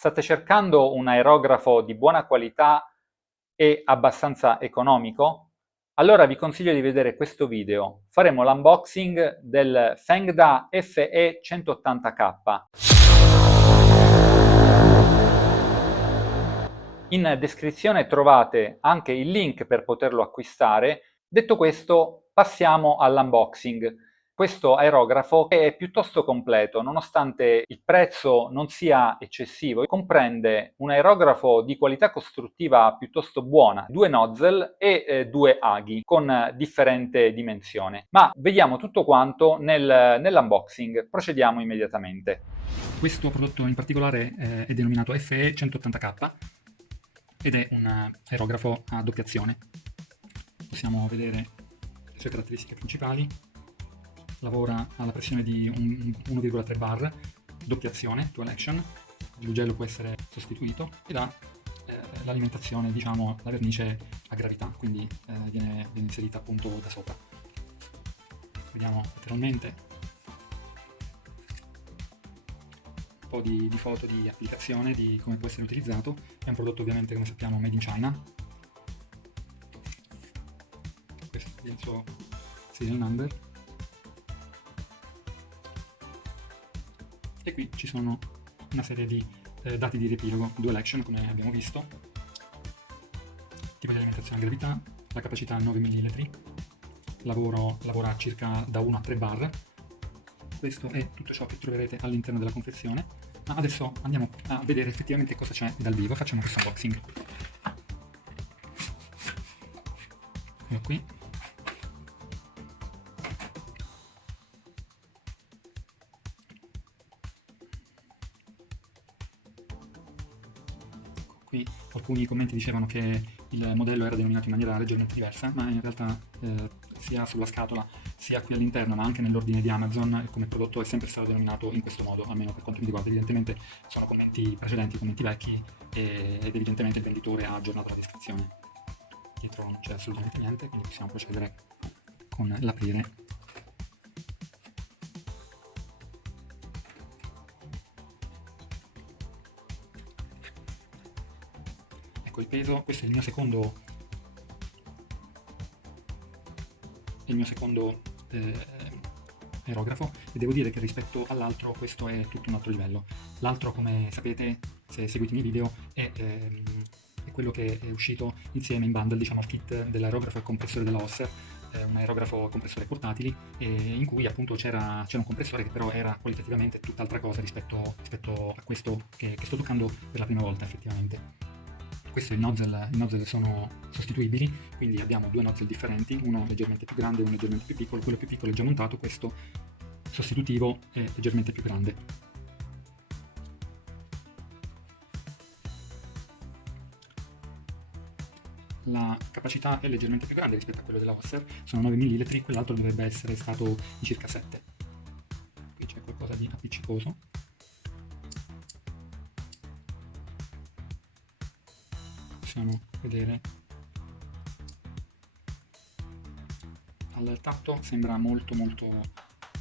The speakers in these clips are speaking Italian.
State cercando un aerografo di buona qualità e abbastanza economico? Allora vi consiglio di vedere questo video. Faremo l'unboxing del Fengda FE 180K. In descrizione trovate anche il link per poterlo acquistare. Detto questo, passiamo all'unboxing. Questo aerografo è piuttosto completo, nonostante il prezzo non sia eccessivo. Comprende un aerografo di qualità costruttiva piuttosto buona, due nozzle e due aghi con differente dimensione. Ma vediamo tutto quanto nell'unboxing. Procediamo immediatamente. Questo prodotto in particolare è denominato FE 180K ed è un aerografo a doppia azione. Possiamo vedere le sue caratteristiche principali. Lavora alla pressione di 1,3 bar, doppia azione, dual action. L'ugello può essere sostituito ed ha l'alimentazione, diciamo, la vernice a gravità, quindi viene inserita appunto da sopra. Vediamo lateralmente un po' di foto di applicazione, di come può essere utilizzato. È un prodotto ovviamente, come sappiamo, made in China. Questo è il suo serial number. E qui ci sono una serie di dati di riepilogo, dual action come abbiamo visto, tipo di alimentazione a gravità, la capacità 9 ml, lavora circa da 1 a 3 bar. Questo è tutto ciò che troverete all'interno della confezione, ma adesso andiamo a vedere effettivamente cosa c'è dal vivo. Facciamo questo unboxing. Eccolo qui. Qui alcuni commenti dicevano che il modello era denominato in maniera leggermente diversa, ma in realtà sia sulla scatola sia qui all'interno, ma anche nell'ordine di Amazon, come prodotto è sempre stato denominato in questo modo, almeno per quanto mi riguarda. Evidentemente sono commenti precedenti, commenti vecchi, ed evidentemente il venditore ha aggiornato la descrizione. Dietro non c'è assolutamente niente, quindi possiamo procedere con l'aprire. Ecco il peso. Questo è il mio secondo aerografo, e devo dire che rispetto all'altro questo è tutto un altro livello. L'altro, come sapete, se seguite i miei video, è quello che è uscito insieme in bundle, diciamo, al kit dell'aerografo e compressore della Osser, un aerografo compressore portatili, in cui appunto c'era un compressore che però era qualitativamente tutt'altra cosa rispetto a questo che sto toccando per la prima volta effettivamente. Questo è il nozzle. I nozzle sono sostituibili, quindi abbiamo due nozzle differenti, uno leggermente più grande e uno leggermente più piccolo. Quello più piccolo è già montato, questo sostitutivo è leggermente più grande. La capacità è leggermente più grande rispetto a quello della Osser, sono 9 ml, quell'altro dovrebbe essere stato di circa 7. Qui c'è qualcosa di appiccicoso. Possiamo vedere al tatto, sembra molto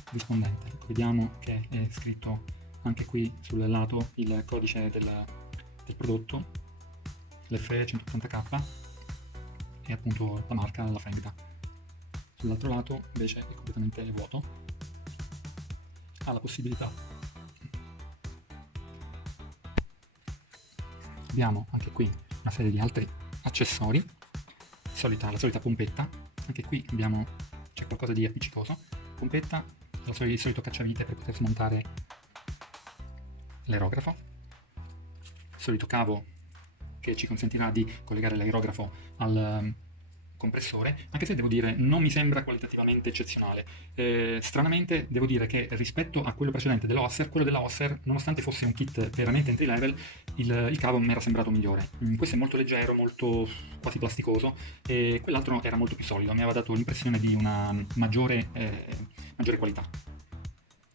rispondente. Vediamo che è scritto anche qui sul lato il codice del prodotto, l'FE 180K, e appunto la marca, la Fengda. Sull'altro lato invece è completamente vuoto. Ha la possibilità. Abbiamo anche qui una serie di altri accessori, la solita pompetta. Anche qui c'è qualcosa di appiccicoso. Pompetta, il solito cacciavite per poter smontare l'aerografo, il solito cavo che ci consentirà di collegare l'aerografo al compressore, anche se devo dire non mi sembra qualitativamente eccezionale. Stranamente devo dire che rispetto a quello precedente quello della Osser, nonostante fosse un kit veramente entry level, il cavo mi era sembrato migliore. Questo è molto leggero, molto quasi plasticoso, e quell'altro era molto più solido, mi aveva dato l'impressione di una maggiore qualità.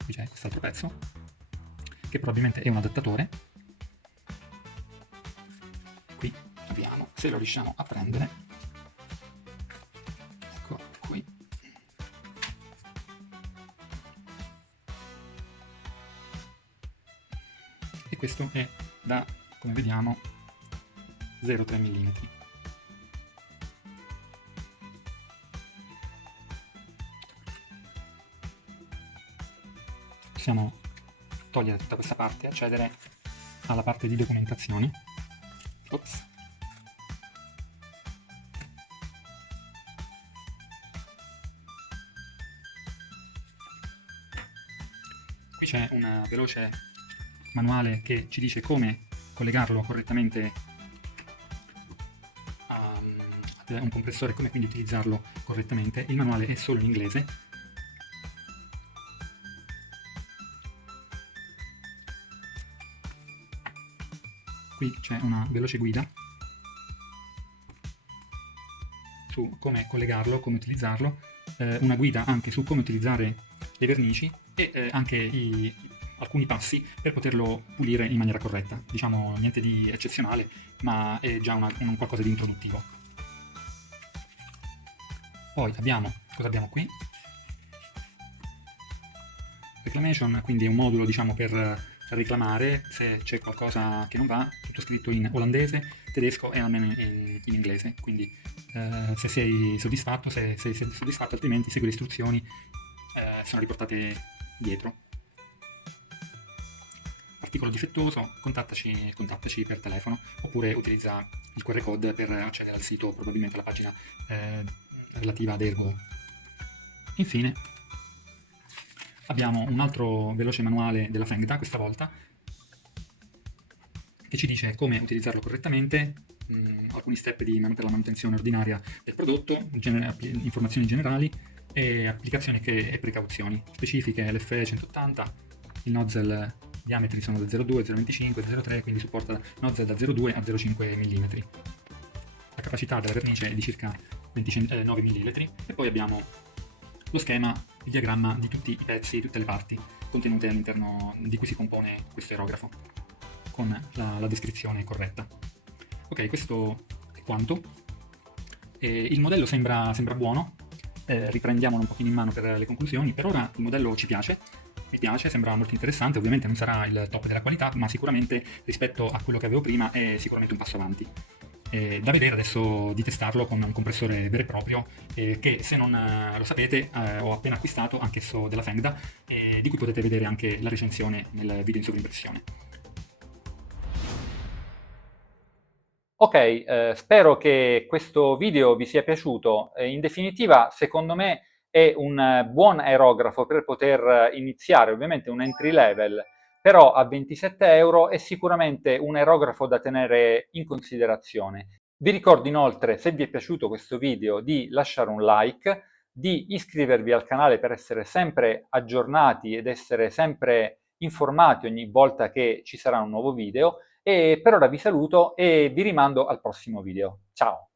Qui c'è quest'altro pezzo, che probabilmente è un adattatore. Qui vediamo se lo riusciamo a prendere. Ecco qui. E questo è da, come vediamo, 0,3 mm. Possiamo togliere tutta questa parte e accedere alla parte di documentazioni. Ops. Qui c'è un veloce manuale che ci dice come collegarlo correttamente a un compressore, come quindi utilizzarlo correttamente. Il manuale è solo in inglese. Qui c'è una veloce guida su come collegarlo, come utilizzarlo, una guida anche su come utilizzare le vernici e anche alcuni passi per poterlo pulire in maniera corretta. Diciamo niente di eccezionale, ma è già un qualcosa di introduttivo. Poi cosa abbiamo qui? Reclamation, quindi è un modulo diciamo per reclamare se c'è qualcosa che non va, tutto scritto in olandese, tedesco e almeno in inglese, quindi se sei soddisfatto, se sei soddisfatto, altrimenti segui le istruzioni, sono riportate dietro. Articolo difettoso, contattaci per telefono oppure utilizza il QR code per accedere al sito, probabilmente alla pagina relativa ad Ergo. Infine abbiamo un altro veloce manuale della Fengda, questa volta, che ci dice come utilizzarlo correttamente, alcuni step per la manutenzione ordinaria del prodotto, informazioni generali e applicazioni e precauzioni specifiche. LFE 180, il nozzle diametri sono da 0,2, 0,25, 0,3, quindi supporta nozzle da 0,2 a 0,5 mm. La capacità della vernice è di circa 29 mm e poi abbiamo lo schema, il diagramma di tutti i pezzi, tutte le parti contenute all'interno di cui si compone questo aerografo, con la descrizione corretta. Ok, questo è quanto. Il modello sembra buono, riprendiamolo un pochino in mano per le conclusioni. Per ora il modello ci piace, mi piace, sembra molto interessante, ovviamente non sarà il top della qualità, ma sicuramente rispetto a quello che avevo prima è sicuramente un passo avanti. Da vedere adesso di testarlo con un compressore vero e proprio che, se non lo sapete, ho appena acquistato, anch'esso della Fengda, di cui potete vedere anche la recensione nel video in sovrimpressione. Ok, spero che questo video vi sia piaciuto. In definitiva, secondo me è un buon aerografo per poter iniziare, ovviamente un entry level, però a 27 euro è sicuramente un aerografo da tenere in considerazione. Vi ricordo inoltre, se vi è piaciuto questo video, di lasciare un like, di iscrivervi al canale per essere sempre aggiornati ed essere sempre informati ogni volta che ci sarà un nuovo video. E per ora vi saluto e vi rimando al prossimo video. Ciao!